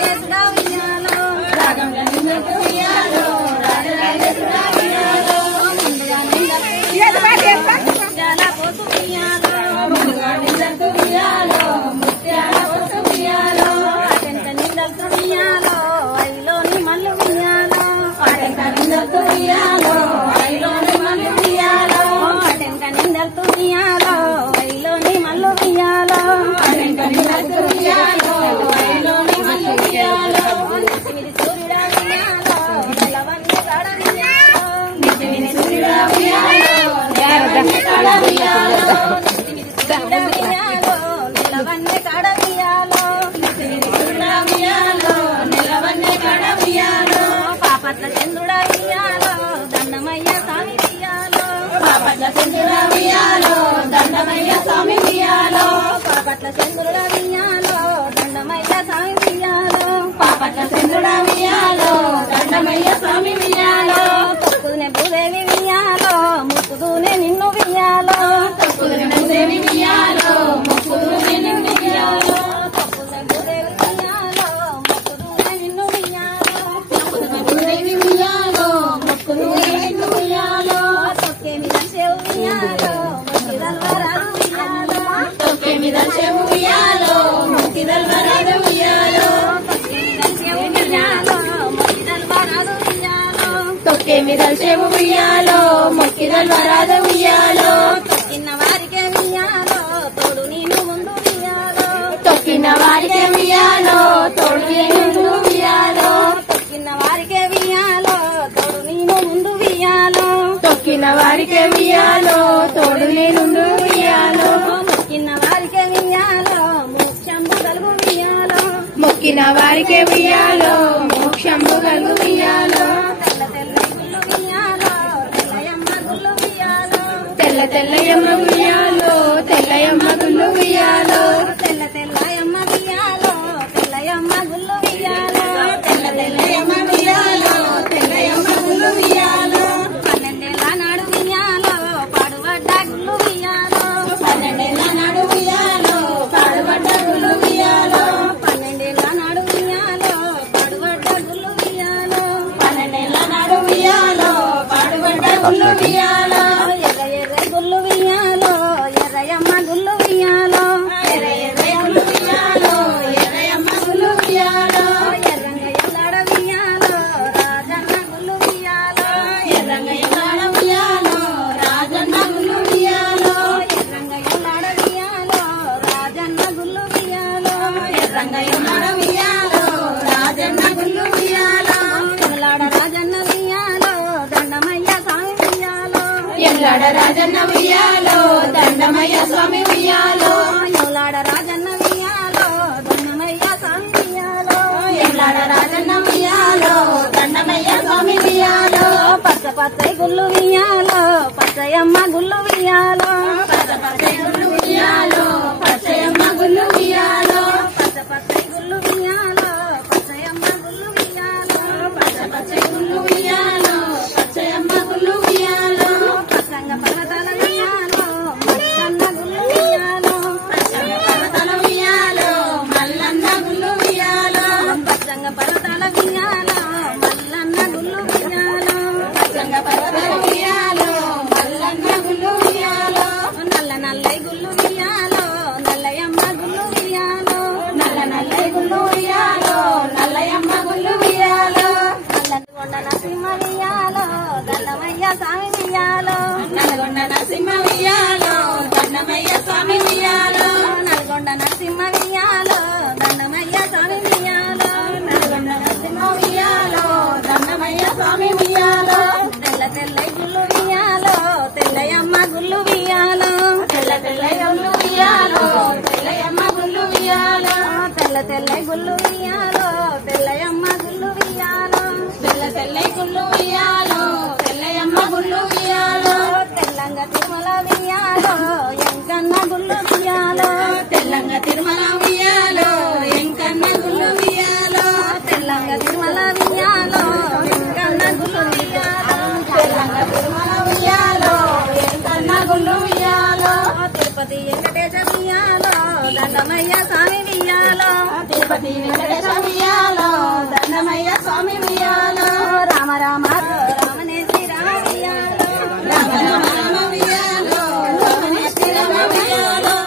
రాజరాజేశ్వర ఉయ్యాలో రాగంగా నిందకు ఉయ్యాలో రాజరాజేశ్వర ఉయ్యాలో ముందుగా ముత్యాల పోసు ఉయ్యాలో ముందుగా నిందకు ఉయ్యాలో ముత్యాల పోసు ఉయ్యాలో అటెంక నిందకు ఉయ్యాలో ఐలోని మల్లు ఉయ్యాలో అటెంక నిందకు ఉయ్యాలో ఐలోని మల్లు ఉయ్యాలో అటెంక నిందకు ఉయ్యాలో ఐలోని మల్లు ఉయ్యాలో అటెంక నిందకు ఉయ్యాలో ఐలోని మల్లు ఉయ్యాలో నిసిమిరి సూర్యుడా ఉయ్యాలో నెలవన్నె కాడ ఉయ్యాలో నిసిమిరి సూర్యుడా ఉయ్యాలో నెలవన్నె కాడ ఉయ్యాలో నిసిమిరి సూర్యుడా ఉయ్యాలో నెలవన్నె కాడ ఉయ్యాలో నిసిమిరి సూర్యుడా ఉయ్యాలో నెలవన్నె కాడ ఉయ్యాలో పాపట్ల చంద్రుడా ఉయ్యాలో దండమయ్య స్వామి ఉయ్యాలో పాపట్ల చంద్రుడా ఉయ్యాలో దండమయ్య స్వామి ఉయ్యాలో పాపట్ల చంద్రుడా ఉయ్యాలో దండమయ్య స్వామి ఉయ్యాలో పాపట్ల చంద్రుడా ఉయ్యాలో దండమయ్య స్వామి ఉయ్యాలో తొక్కునే భూదేవి ఉయ్యాలో ముక్కుదూనే నిన్ను ఉయ్యాలో తొక్కునే భూదేవి ఉయ్యాలో ముక్కుదూనే నిన్ను ఉయ్యాలో తొక్కునే భూదేవి ఉయ్యాలో ముక్కుదూనే నిన్ను ఉయ్యాలో తొక్కునే భూదేవి ఉయ్యాలో ముక్కుదూనే నిన్ను ఉయ్యాలో తొక్కేమి దర్శే ఉయ్యాలో ముక్కిదల్వరాదు ఉయ్యాలో తొక్కేమి దర్శే ఉయ్యాలో ముక్కిదల్వరాదు ఉయ్యాలో తొక్కేమి దర్శే ఉయ్యాలో ముక్కిదల్వరాదు ఉయ్యాలో తొక్కిన వారికే ఉయ్యాలో తోడు నేను ముందు ఉయ్యాలో తొక్కిన వారికే ఉయ్యాలో తోడు నేను ముందు ఉయ్యాలో తొక్కిన వారికే ఉయ్యాలో తోడు నేను ముందు ఉయ్యాలో తొక్కిన వారికే ఉయ్యాలో తోడు నేను ఉయ్యాలో మొక్కిన వారికే ఉయ్యాలో మోక్షంబు కలుగు ఉయ్యాలో మొక్కిన వారికే ఉయ్యాలో మోక్షంబు కలుగు ఉయ్యాలో తెల్ల తెల్లయమ్మ ఉయ్యాలో తెల్లయమ్మ గుళ్ళు ఉయ్యాలో తెల్ల తెల్లయమ్మ ఉయ్యాలో తెల్లయమ్మ గుళ్ళు ఉయ్యాలో తెల్ల తెల్లయమ్మ ఉయ్యాలో తెల్లయమ్మ గుళ్ళు ఉయ్యాలో 12 ఏళ్ల నాడు ఉయ్యాలో పాడుబడ్డ గుళ్ళు ఉయ్యాలో 12 ఏళ్ల నాడు ఉయ్యాలో పాడుబడ్డ గుళ్ళు ఉయ్యాలో 12 ఏళ్ల నాడు ఉయ్యాలో పాడుబడ్డ గుళ్ళు ఉయ్యాలో 12 ఏళ్ల నాడు ఉయ్యాలో పాడుబడ్డ గుళ్ళు ఉయ్యాలో ఎర్ర గుళ్ళు ఉయ్యాలో ఎర్రయమ్మ గుళ్ళు ఉయ్యాలో ఎర్ర గుళ్ళు ఉయ్యాలో ఎర్రయమ్మ గుళ్ళు ఉయ్యాలో ఎర్రంగ ఎల్లాడ ఉయ్యాలో రాజన్న గుళ్ళు ఉయ్యాలో ఎర్రంగ ఎల్లాడ ఉయ్యాలో రాజన్న గుళ్ళు ఉయ్యాలో ఎర్రంగ ఎల్లాడ ఉయ్యాలో రాజన్న గుళ్ళు ఉయ్యాలో ఎర్రంగ ఎల్లాడ ఉయ్యాలో రాజన్న గుళ్ళు ఉయ్యాలో ఎల్లాడ రాజన్న ఉయ్యాలో దండమయ్య స్వామి ఉయ్యాలో ఎల్లాడ రాజన్న ఉయ్యాలో దండమయ్య స్వామి ఉయ్యాలో ఎల్లాడ రాజన్న ఉయ్యాలో దండమయ్య స్వామి ఉయ్యాలో ఎల్లాడ రాజన్న ఉయ్యాలో దండమయ్య స్వామి ఉయ్యాలో పచ్చ పచ్చై గుళ్ళు ఉయ్యాలో పచ్చయమ్మ గుళ్ళు ఉయ్యాలో పచ్చ పచ్చై గుళ్ళు ఉయ్యాలో పచ్చయమ్మ గుళ్ళు ఉయ్యాలో పచ్చ పచ్చై గుళ్ళు ఉయ్యాలో పచ్చయమ్మ గుళ్ళు ఉయ్యాలో పచ్చ పచ్చై గుళ్ళు ఉయ్యాలో పచ్చయమ్మ గుళ్ళు ఉయ్యాలో పచ్చంగ పర్వతాల ఉయ్యాలో మల్లన్న గుళ్ళు ఉయ్యాలో పచ్చంగ పర్వతాల ఉయ్యాలో మల్లన్న గుళ్ళు ఉయ్యాలో పచ్చంగ పర్వతాల ఉయ్యాలో మల్లన్న గుళ్ళు ఉయ్యాలో పచ్చంగ పర్వతాల ఉయ్యాలో మల్లన్న గుళ్ళు ఉయ్యాలో నల్ల నల్లై గుళ్ళు ఉయ్యాలో నల్లయమ్మ గుళ్ళు ఉయ్యాలో నల్ల నల్లై గుళ్ళు ఉయ్యాలో నల్లయమ్మ గుళ్ళు ఉయ్యాలో నల్లగొండ నరసింహ ఉయ్యాలో దండమయ్య స్వామి ఉయ్యాలో నల్గొండ నరసింహ ఉయ్యాలో దండమయ్య స్వామి ఉయ్యాలో నల్గొండ నరసింహ ఉయ్యాలో దండమయ్య స్వామి ఉయ్యాలో నల్గొండ నరసింహ ఉయ్యాలో దండమయ్య స్వామి ఉయ్యాలో తెల్ల తెల్లై గుళ్ళు ఉయ్యాలో తెల్లయమ్మ గుళ్ళు ఉయ్యాలో తెల్ల తెల్లై గుళ్ళు ఉయ్యాలో తెల్లయమ్మ గుళ్ళు ఉయ్యాలో తెల్ల తెల్లై గుళ్ళు ఉయ్యాలో తెల్లయమ్మ గుళ్ళు ఉయ్యాలో తెల్ల తెల్లై గుళ్ళు ఉయ్యాలో తెల్లయమ్మ గుళ్ళు ఉయ్యాలో తెల్లంగ తిరుమల ఉయ్యాలో ఎంకన్న గుళ్ళు ఉయ్యాలో తెల్లంగ తిరుమల ఉయ్యాలో ఎంకన్న గుళ్ళు ఉయ్యాలో తెల్లంగ తిరుమల ఉయ్యాలో ఎంకన్న గుళ్ళు ఉయ్యాలో తెల్లంగ తిరుమల ఉయ్యాలో ఎంకన్న గుళ్ళు ఉయ్యాలో తిరుపతి వెంకటేశ ఉయ్యాలో దండమయ్య స్వామి ఉయ్యాలో తిరుపతి వెంకటేశ